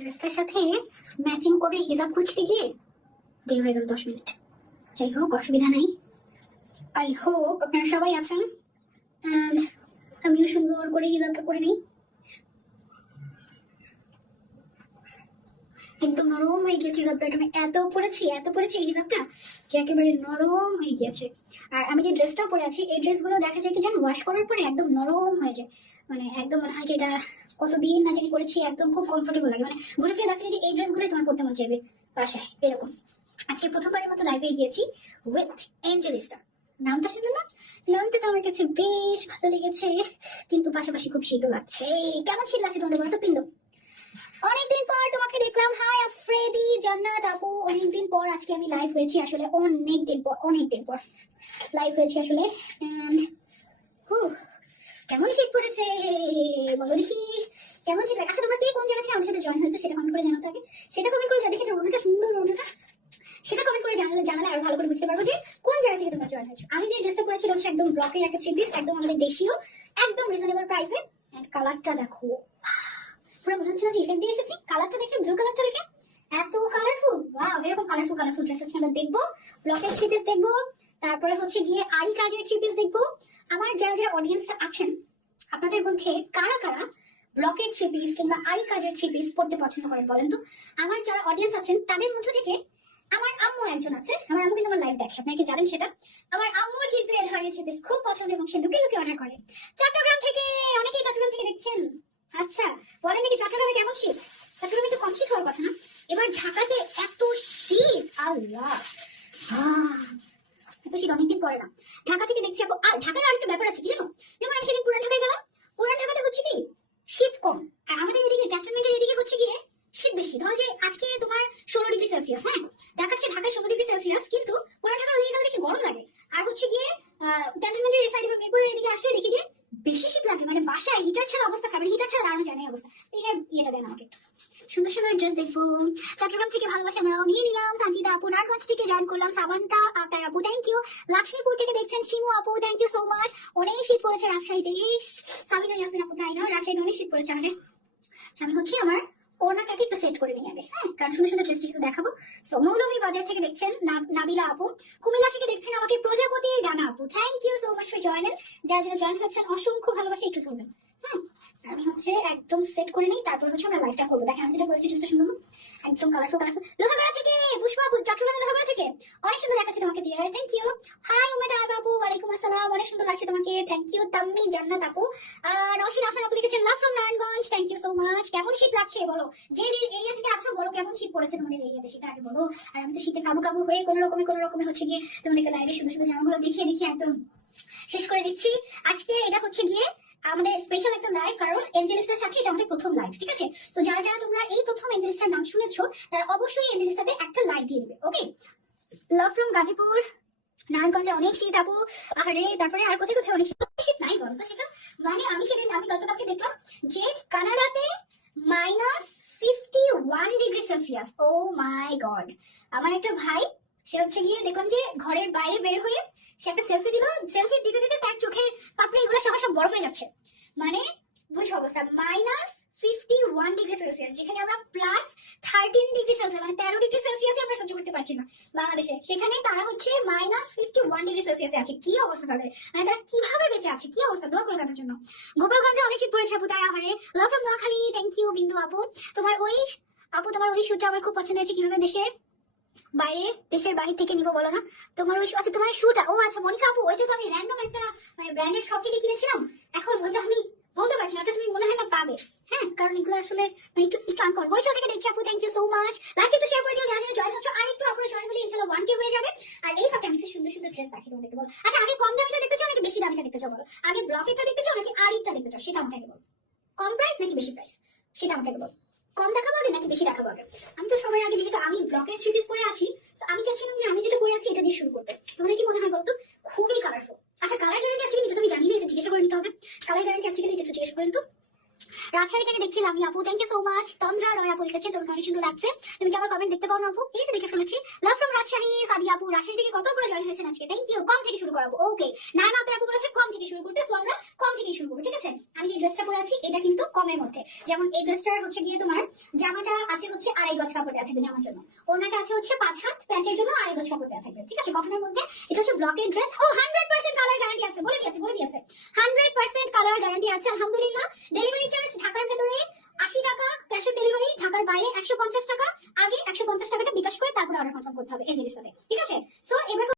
ড্রেসটার সাথে ম্যাচিং করে হিজাব খুঁজতে গিয়ে দেরি হয়ে গেল 10 মিনিট। যাই হোক, অসুবিধা নাই। আই হোপ আপনারা সবাই আছেন। এন্ড আমিও সুন্দর করে হিজাবটা পরে নিই। একদম নরম হয়ে গিয়েছে হিজাবটা। আমি এত পরেছি এই হিজাবটা যে একেবারে নরম হয়ে গিয়েছে। আর আমি যে ড্রেসটাও পরে আছি, এই ড্রেসগুলো দেখা যায় কি জানো, ওয়াশ করার পরে একদম নরম হয়ে যায়। মানে একদম মনে হয় যে এটা কতদিন না জানি করেছি, একদম খুব কমফোর্টেবল লাগে। মানে ঘুরে ফিরে দেখা যায় যে এই ড্রেসগুলো তোমার পড়তে মন চাইবে বাসায়, এরকম। আজকে প্রথমবারের মতো লাইভে গিয়েছি উইথ এঞ্জেলিস্টা। নামটা শুনুন না, নামটা তো আমার কাছে বেশ ভালো লেগেছে, কিন্তু পাশাপাশি খুব শীতও লাগছে। কেমন শীত লাগছে তোমাদের বলো তো পিন্দু? অনেকদিন পর তোমাকে দেখলাম। হাই আফ্রেদি, জান্নাত আপু, অনেকদিন পর আজকে আমি লাইভ হয়েছি। আসলে অনেকদিন পর লাইভ হয়েছি আসলে। কেমন শীত পড়েছে বলো দেখি, কেমন শীত? আচ্ছা তোমরা কে কোন জায়গা থেকে আমার সাথে জয়েন হয়েছো সেটা কমেন্ট করে জানাতে আগে। সেটা কমেন্ট করে দেখি ওনাটা সুন্দর, ওনাটা সেটা কমেন্ট করে জানালে আরো ভালো করে বুঝতে পারবো যে কোন জায়গা থেকে তোমরা জয়েন হয়েছো। আমি যে ড্রেসটা পরেছি হচ্ছে একদম ব্লকের একটা থ্রি পিস, একদম আমাদের দেশীয়, একদম রিজনেবল প্রাইসে। এন্ড কালারটা দেখো, পুরো বোঝা যাচ্ছে না যে ইফেক্ট দিয়ে এসেছি। কালারটা দেখে, ব্লু কালারটা দেখে এত কালারফুল। ওয়াও, এরকম কালারফুল ড্রেস হচ্ছে আমরা দেখবো। ব্লকের থ্রি পিস দেখবো, তারপরে হচ্ছে গিয়ে আরি কাজের থ্রি পিস দেখবো। আমার যারা অডিয়েন্সটা আছেন, আপনাদের মধ্যে কারা কারা ব্লকের থ্রি পিস কিংবা আরি কাজের থ্রি পিস পড়তে পছন্দ করেন বলেন তো? আমার যারা অডিয়েন্স আছেন তাদের মধ্য থেকে আমার আম্মু একজন আছে। আমার আম্মু কিন্তু আমার লাইভ দেখে, আপনারা কি জানেন সেটা? আমার আম্মুর কিন্তু এই ধরনের থ্রি পিস খুব পছন্দ এবং সে লুকিয়ে অর্ডার করে। চট্টগ্রাম থেকে, অনেকেই চট্টগ্রাম থেকে দেখছেন। আচ্ছা বলেন দেখি, চট্টগ্রামে কেমন শীত? চট্টগ্রামে একটু কম শীত হওয়ার কথা না, এবার ঢাকাতে এত শীত, আল্লাহ এত শীত অনেকদিন পরে না। ঢাকা থেকে দেখছি। আর ঢাকার আরেকটা ব্যাপার আছে কি জানো, যেমন আমি সেদিন পুরান ঢাকায় গেলাম, পুরান ঢাকাতে হচ্ছে কি শীত কম, আর আমাদের এদিকে ক্যান্টনমেন্টের এদিকে হচ্ছে গিয়ে শীত বেশি। ধরো যে আজকে তোমার 16 ডিগ্রি সেলসিয়াস, হ্যাঁ দেখাচ্ছে ঢাকায় 16 ডিগ্রি সেলসিয়াস, কিন্তু পুরান ঢাকার ওদিকে গেলে দেখি গরম লাগে। আর হচ্ছে গিয়ে ক্যান্টনমেন্টের এই সাইডে বা মিরপুরের এদিকে আসলে দেখি যে বেশি শীত লাগে। মানে বাসায় হিটার ছাড়া অবস্থা খারাপ, হিটার ছাড়া দাঁড়ানো যায় না অবস্থা। ইয়েটা দেন আমাকে একটু। সুন্দর সুন্দর ড্রেস দেখবো। চট্টগ্রাম থেকে ভালোবাসা নাও নিয়ে নিলাম। সানজিদা আপু, নারায়ণগঞ্জ থেকে জয়েন করলাম। সাবান্তা আক্তার আপু, থ্যাংক ইউ। লক্ষ্মীপুর থেকে দেখছেন শিমু আপু, থ্যাংক ইউ সো মাচ। অনেক শীত পড়েছে রাজশাহীতে। সাবিনা ইয়াসমিন আপু, তাই না? রাজশাহীতে অনেক শীত পড়েছে। আমি হচ্ছে আমার ওনাটাকে একটু সেট করে নিই আগে, হ্যাঁ, কারণ সুন্দর সুন্দর ড্রেস একটু দেখাবো। সো মৌলভী বাজার থেকে দেখছেন নাবিলা আপু, কুমিল্লা থেকে দেখছেন আমাকে প্রজাপতির গানা আপু, thank you so much for joining. যারা যারা জয়েন হচ্ছেন অসংখ্য ভালোবাসা একটু করবেন, হ্যাঁ। আমি হচ্ছে একদম সেট করে নিই, তারপর হচ্ছে আমরা লাইভটা করবো। দেখেন আমি যেটা করেছি ড্রেসটা সুন্দর, একদম কালারফুল। লোহাগড়া থেকে পুষ্পা আপু, চট্টগ্রামের লোহাগড়া থেকে অনেক সুন্দর দেখাচ্ছে তোমাকে dear, thank you. Hi Umed Ayub আপু, ওয়ালাইকুম আসসালাম, অনেক সুন্দর লাগছে তোমাকে, থ্যাংক ইউ। তাম্মি জান্নাত আপু, নওশিন আফরান আপু লিখেছেন love from Narayanganj, thank you so much. কেমন শীত লাগছে বলো, যে যে এরিয়া থেকে আছো বলো কেমন শীত পড়েছে তোমাদের এরিয়াতে, সেটা আগে বলো। আর আমি তো শীতে কাবু কাবু হয়ে কোনো রকমে হচ্ছে গিয়ে তোমাদেরকে লাইভে সুন্দর সুন্দর জামাগুলো দেখিয়ে একদম শেষ করে দিচ্ছি। আজকে এটা হচ্ছে গিয়ে আমাদের স্পেশাল একটা লাইভ, কারণ এঞ্জেলিস্টার সাথে এটা আমাদের প্রথম লাইভ, ঠিক আছে? সো যারা যারা তোমরা এই প্রথম এঞ্জেলিস্টার নাম শুনেছো তারা অবশ্যই এঞ্জেলিস্টাতে একটা লাইক দিয়ে দিবে, ওকে? লাভ ফ্রম গাজীপুর, নারায়ণগঞ্জে অনেক শীত আপু, আরে তারপরে আর কোথায় কোথায় অনেক শীত নাই বলো তো সেটা? মানে আমি গতকালকে দেখলাম যে কানাডাতে -51 ডিগ্রি সেলসিয়াস। ও মাই গড। আমার একটা ভাই, সে হচ্ছে গিয়ে দেখলাম যে ঘরের বাইরে বের হয়ে সে একটা সেলফি দিল, সেলফি দিতে দিতে তার চোখের পাপড়ি এগুলো সব বরফ হয়ে যাচ্ছে। মানে বুঝ অবস্থা, -51 ডিগ্রি সেলসিয়াস, যেখানে আমরা +13 ডিগ্রি সেলসিয়াস, মানে 13 ডিগ্রি সেলসিয়াস আমরা সহ্য করতে পারছি না বাংলাদেশে, সেখানে তারা হচ্ছে -51 ডিগ্রি সেলসিয়াসে আছে। কি অবস্থা তাদের, মানে তারা কিভাবে বেঁচে আছে, কি অবস্থা, দোয়া করে তাদের জন্য। গোপালগঞ্জে অনেক শীত পড়েছে আপু, তাই আহারে। Love from Noakhali, thank you Bindu আপু। তোমার ওই শুটটা আমার খুব পছন্দ হয়েছে। কিভাবে দেশের বাহির থেকে নিবো বলো না? তোমার ওই আচ্ছা, তোমার শুটা, ও আচ্ছা মনিকা আপু, ওইটা তো আমি র্যান্ডম একটা মানে ব্র্যান্ডেড শপ থেকে কিনেছিলাম। এখন ওইটা আমি বলতে পারছি না, ওটা তুমি মনে হয় না পাবে, হ্যাঁ, কারণ এগুলো আসলে মানে একটু আনকমন। বরিশাল থেকে দেখছি আপু, thank you so much. Like একটু শেয়ার করে দিও যারা যারা জয়েন হচ্ছে, আর একটু আপনারা জয়েন হলে ইনশাআল্লাহ 1K হয়ে যাবে। আর এই ফাঁকে আমি একটু সুন্দর সুন্দর ড্রেস দেখি তোমাদেরকে, বলো। আচ্ছা আগে কম দামিটা দেখতে চাও নাকি বেশি দামিটা দেখতে চাও বলো? আগে ব্লকেটটা দেখতে চাও নাকি আরিকটা দেখতে চাও সেটা আমাকে আগে বলো। কম প্রাইস নাকি বেশি প্রাইস সেটা আমাকে আগে বলো। কম দেখাবো আগে নাকি বেশি দেখাবো আগে? আমি তো সবার আগে, যেহেতু আমি ব্লকের থ্রি পিস পরে আছি, আমি চাচ্ছিলাম যে আমি যেটা পরে আছি এটা দিয়ে শুরু করতে। তোমাদের কি মনে হয় বলতো? খুবই কালারফুল। আচ্ছা কালার গ্যারান্টি আছে কিনা তুমি জানি না, এটা জিজ্ঞাসা করে নিতে হবে। কালার গ্যারান্টি আছে কিনা এটা একটু জিজ্ঞেস করেন তো। রাজশাহী থেকে দেখছি লামি আপু, থ্যাংক ইউ সো মাচ। তন্দ্রা রয় আপু লিখেছে তোমাকে অনেক সুন্দর লাগছে। তুমি কি আমার কমেন্ট দেখতে পাও না আপু? এই যে দেখে ফেলেছি। লাভ ফ্রম রাজশাহী সাদিয়া আপু, রাজশাহী থেকে কতগুলো জয়েন হয়েছে আজকে, থ্যাংক ইউ। কম থেকে শুরু করাবো, ওকে। নাইমা আক্তার আপু বলেছে কম থেকে শুরু করতে, সো আমরা কম থেকে শুরু করবো, ঠিক আছে। আমি যে ড্রেসটা পরে আছি এটা কিন্তু কমের মধ্যে। যেমন এই ড্রেসটার হচ্ছে গিয়ে তোমার জামাটা আছে হচ্ছে 2.5 গজ কাপড় দেওয়া থাকবে জামার জন্য, ওড়নাটা আছে হচ্ছে 5 হাত, প্যান্টের জন্য 2.5 গজ কাপড় দেওয়া থাকবে, ঠিক আছে, কটনের মধ্যে। এটা হচ্ছে ব্লকের ড্রেস। ও 100% কালার গ্যারান্টি আছে, বলে দিয়েছে 100% কালার গ্যারান্টি আছে, আলহামদুলিল্লাহ। ডেলিভারি চার্জ ঢাকার ভেতরে 80 টাকা, ক্যাশ অন ডেলিভারি। ঢাকার বাইরে 150 টাকা। আগে 150 টাকাটা বিকাশ করে তারপরে অর্ডার কনফার্ম করতে হবে এই জিনিসটাতে, ঠিক আছে। সো এবার